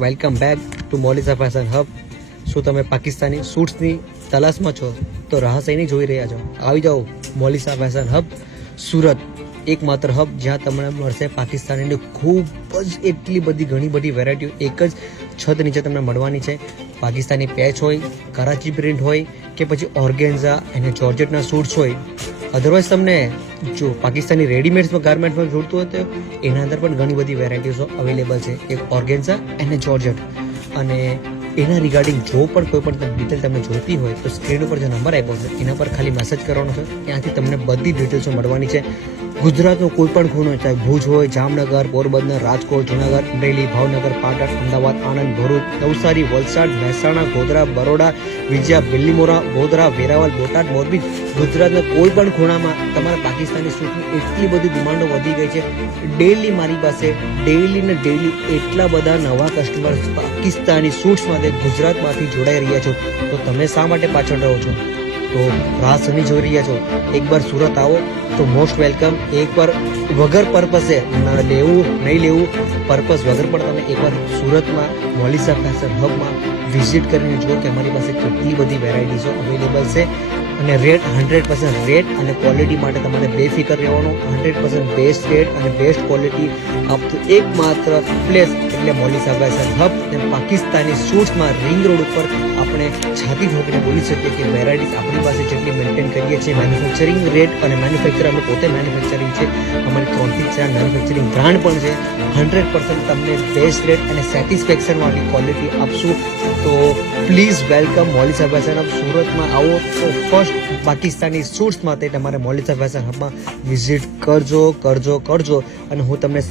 Welcome back to Molisa fashion hub. શું તમે પાકિસ્તાની સૂટ્સની તલાશમાં છો તો રાહ શેની જોઈ રહ્યા છો? આવી જાઓ મોલિસા ફેશન હબ સુરત, એકમાત્ર હબ જ્યાં તમને મળશે પાકિસ્તાનીની ખૂબ જ એટલી બધી ઘણી બધી વેરાયટીઓ એક જ છત નીચે તમને મળવાની છે. પાકિસ્તાની પેચ હોય, કરાચી પ્રિન્ટ હોય કે પછી ઓર્ગેન્ઝા અને જોર્જેટના સૂટ્સ હોય. અધરવાઇઝ તમને જો પાકિસ્તાની રેડીમેડ્સમાં ગાર્મેન્ટમાં જોડતું હોય તો એના અંદર પણ ઘણી બધી વેરાયટીઝો અવેલેબલ છે. એક ઓર્ગેન્ઝા અને જોર્જેટ, અને એના રિગાર્ડિંગ જો પણ કોઈ પણ ડિટેલ તમને જોઈતી હોય તો સ્ક્રીન ઉપર જે નંબર આપ્યો છે એના પર ખાલી મેસેજ કરવાનો છે. ત્યાંથી તમને બધી ડિટેલ્સો મળવાની છે. ગુજરાતનો કોઈ પણ ખૂણો, ચાહે ભુજ હોય, જામનગર, પોરબંદર, રાજકોટ, જુનાગઢ, અમરેલી, ભાવનગર, પાટણ, અમદાવાદ, આણંદ, ભરૂચ, નવસારી, વલસાડ, મહેસાણા, ગોધરા, બરોડા, વિજયા, બિલ્લીમોરા, ગોધરા, વેરાવળ, બોટાદ, મોરબી, ગુજરાતના કોઈ પણ ખૂણામાં તમારા પાકિસ્તાની સૂટની એટલી બધી ડિમાન્ડો વધી ગઈ છે. ડેઈલી મારી પાસે ડેઈલી ને ડેઈલી એટલા બધા નવા કસ્ટમર પાકિસ્તાની સૂટ્સ માટે ગુજરાતમાંથી જોડાઈ રહ્યા છો, તો તમે શા માટે પાછળ રહો છો? તો રાહ શેની જોઈ રહ્યા છો? એકવાર સુરત આવો તો મોસ્ટ વેલકમ. એકવાર વગર પર્પસે લેવું નહીં લેવું પર્પસ વગર પણ તમે એકવાર સુરતમાં મોલિસા ફેશન હબમાં વિઝિટ કરીને જુઓ કે અમારી પાસે કેટલી બધી વેરાયટીઝો અવેલેબલ છે. અને રેટ 100% રેટ અને ક્વોલિટી માટે તમારે બેફિકર રહેવાનું. 100% બેસ્ટ રેટ અને બેસ્ટ ક્વોલિટી આપતું એકમાત્ર પ્લેસ એટલે મોલિસા ફેશન હબ. અને પાકિસ્તાની સૂટ્સમાં રિંગ રોડ ઉપર આપણે છાતી ઠોકીને બોલી શકીએ કે વેરાયટીઝ આપણી પાસે જેટલી મેન્ટેન કરીએ છીએ. મેન્યુફેક્ચરિંગ રેટ અને મેન્યુફેક્ચર અમે પોતે મેન્યુફેક્ચરિંગ છે. અમારી 3 થી 4 મેન્યુફેક્ચરિંગ બ્રાન્ડ પણ છે. 100% તમને બેસ્ટ રેટ અને સેટિસ્ફેક્શન વાળી ક્વોલિટી આપશું. તો પ્લીઝ વેલકમ મોલિસા ફેશન હબ. સુરતમાં આવો તો ફર્સ્ટ પાકિસ્તાની સૂટ્સ માટે તમારે મોલિસા ફેશન હબમાં વિઝિટ કરજો. અને હું તમને